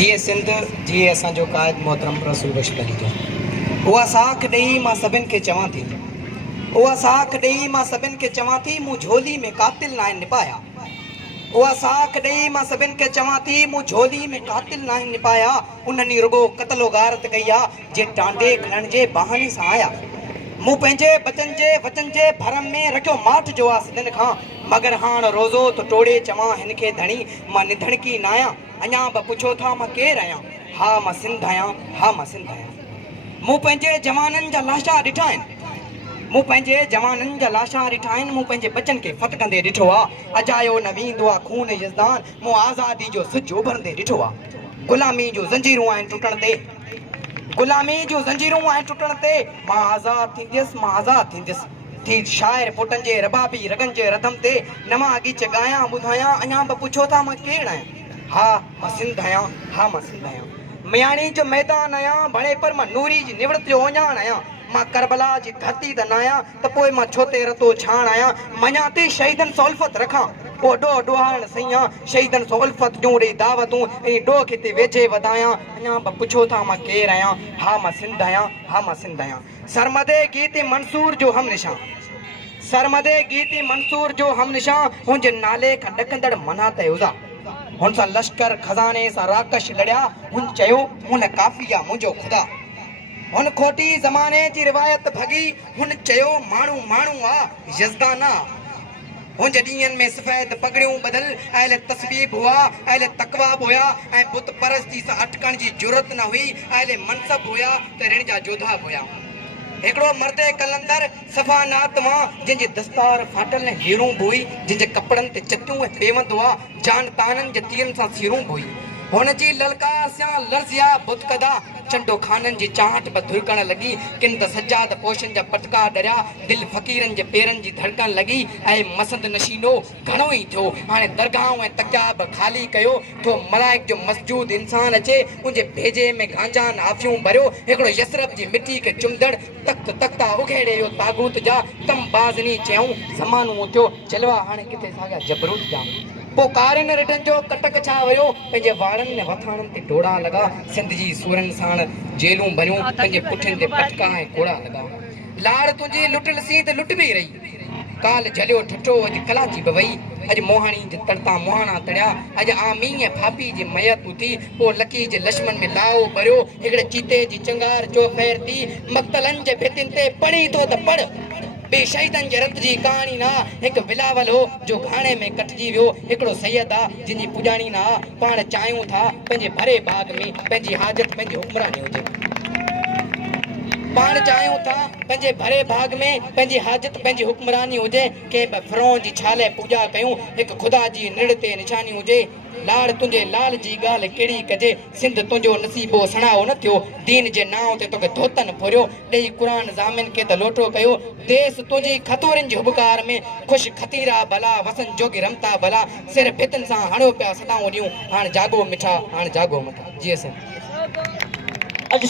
जी सिंध जी असो कायद मोहतरम रसूल बख्श अली जो उहा साख ॾेई मां सभिनि खे चवां थी उहा साख ॾेई मां सभिनि खे चवां थी मूं झोली में कातिल न आहिनि निपाया उहा साख ॾेई मां सभिनि खे चवां थी मूं झोली में कातिल न आहिनि निपाया उन्हनि रुगो क़त्लो गारत कई आहे जे टांडे खणण जे बहाने सां आया मूं पंहिंजे बचन जे वचन जे भरम में रखियो माठ जो आहे सिधनि खां मगर हाणे रोज़ो तो टोड़े चवां हिन खे धणी मां निधणकी न आहियां अञा बि पुछो था मां केरु आहियां हा मां सिंध आहियां हा मां सिंध आहियां मूं पंहिंजे जवाननि जा लाशा ॾिठा आहिनि मूं पंहिंजे जवाननि जा लाशा ॾिठा आहिनि मूं पंहिंजे बचन खे फटकंदे ॾिठो आहे अजायो न वेंदो आहे खून यज़दान मूं आज़ादी जो सिज उभरंदे ॾिठो आहे ग़ुलामी जूं ज़ंजीरूं आहिनि टुटण ते ग़ुलामी जूं ज़ंजीरूं आहिनि टुटण ते मां आज़ादु थींदसि मां आज़ादु थींदसि थी शाइर पुटनि जे रबाबी रगनि जे रधम ते न मां अॻीच ॻायां ॿुधायां अञा बि पुछो था मां केरु आहियां हा मां सिंध आहियां हा मां सिंध आहियां मियाणी जो मैदान आहियां भणे पर मां नूरी जी निवृत जो ओञाण आहियां मां करबला जी धरती त न आहियां त पोइ मां छो ते रतो छाण आहियां मञा थी शहीदनि सो उल्फत रखां ओॾो ॾोहारण सईं शहीदनि सो उल्फत जूं ॾेई दावतूं ऐं ॾोह खे ते वेझे वधायां अञा बि पुछो था मां केरु आहियां हा मां सिंध आहियां हा मां सिंध आहियां सरमदे गीती मंसूर जो हमनिशां सरमदे गीती मंसूर जो हमनिशां हुनजे नाले खां ॾकंदड़ मना ते हुजा हुन सां लश्कर खज़ाने सां राकश लड़िया हुन चयो हुन काफ़ी आहे मुंहिंजो ख़ुदा हुन खोटी ज़माने जी रिवायत भॻी हुन चयो माण्हू माण्हू आहे यज़दान आहे हुन ॾींहंनि में सफ़ेद पगड़ियूं बदल अहले तस्बीब हुआ अहले तकवाब हुया ऐं बुत परस्ती सां अटकण जी ज़रूरत न हुई अहले मनसब हुया त ऋण जा जोधा हुया हिकिड़ो मर्दे कलंदर सफ़ा नात मां जंहिंजे दस्तार फाटल ऐं हीरूं बि हुई जंहिंजे कपिड़नि ते चटियूं ऐं पेवंद हुआ जान ताननि जे तीरनि सां सीरूं बि हुई हुनजी ललकार सां लर्ज़िया बुतकदा चंडो खाननि जी चाहट बि धुरकण लॻी किन त सजाद पोशन जा पटका डरिया दिलि फ़क़ीरनि जे पेरनि जी धड़कण लॻी ऐं मसंद नशीनो घणो ई थियो हाणे दरगाहूं ऐं तकिया बि ख़ाली कयो थो मलाइक जो मस्जूद इंसान अचे उनजे भेजे में गांजा आफ़ियूं भरियो हिकिड़ो यसरफ जी मिटी खे चुमदड़ तख़्त तख़्ता उघेड़े वियो तागूत जा कम बाज़नी चयूं ज़मानो थियो जलवा हाणे किथे साॻिया जबरूत जा पोइ कारिन रिटनि जो कटक छा वियो पंहिंजे वारनि ऐं वथाणनि ते डोड़ा लॻा सिंध जी सूरनि साण जेलूं भरियूं पंहिंजे पुठियुनि ते पटका ऐं कोड़ा लॻा लाड़ तुंहिंजी लुटियल सी त लुट बि रही काल झलियो ठठो अॼु कलाची बि वई अॼु मोहाणी जे तड़ता मोहाणा तड़िया अॼु आमी ऐं भाभी जी मयत थी पोइ लकी जे लक्ष्मण में लाओ भरियो हिकिड़े चीते जी चंगार चौफेर थी मक़तलनि जे भितियुनि ते पढ़ी थो त पढ़ बे शहीदनि जे रत जी कहाणी न हिकु बिलावल हो जो घाणे में कटिजी वियो हिकिड़ो सैयद आहे जंहिंजी पुॼाणी न पाण चाहियूं था पंहिंजे भरे बाग में पंहिंजी हाजत पंहिंजी हुकमरानी हुजे पाण चाहियूं था पंहिंजे भरे बाग में पंहिंजी हाजत पंहिंजी हुकमरानी हुजे कंहिं बि फिरौन जी छाले पूॼा कयूं हिकु ख़ुदा जी निड़ ते निशानी हुजे लाड़ तुंहिंजे लाल जी ॻाल्हि कहिड़ी कजे सिंध तुंहिंजो नसीबो सणाओ न थियो दीन जे नाव ते तोखे धोतन फुरियो ॾेई क़ुरान ज़ामिन खे त लोटो कयो देस तुंहिंजी खतोरनि जी हुबकार में ख़ुशि खतीरा भला वसन जोगी रमता भला सिर भितनि सां हणो पिया सदाऊं ॾियूं हाणे जागो मिठा हाणे जागो मिठा जी असां